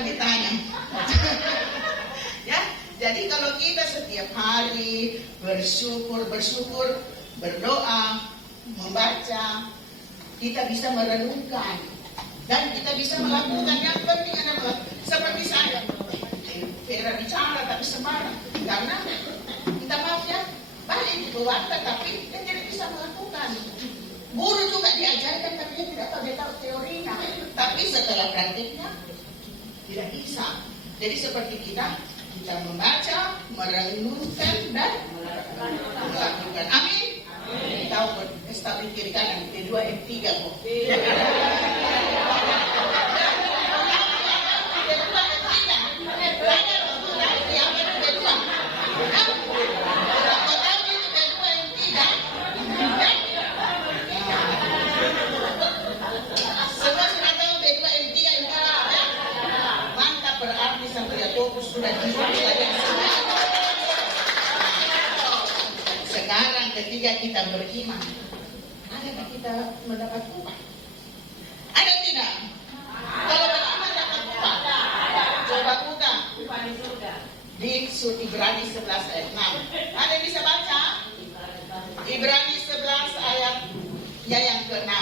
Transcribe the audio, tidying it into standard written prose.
Jangan ditanya. Ya, jadi kalau kita setiap hari bersyukur, berdoa, membaca, kita bisa merenungkan dan kita bisa melakukan yang penting adalah seperti saya. Vera bicara tapi sembarang karena minta maaf ya, baik itu warta tapi dia tidak bisa melakukan. Guru juga diajarkan tapi dia tidak tahu teorinya, tapi setelah praktiknya tidak bisa. Jadi seperti kita membaca, merenungkan dan melakukan. Amin. Tahu stabilitas kiri kanan, P2 M3 kok. Sekarang ketika kita beriman, adakah kita mendapat upah? Ada tidak? Kalau beriman dapat upah? Coba buka di Ibrani 11 ayat 6. Ada yang bisa baca? Ibrani 11 ayat yang ke-6.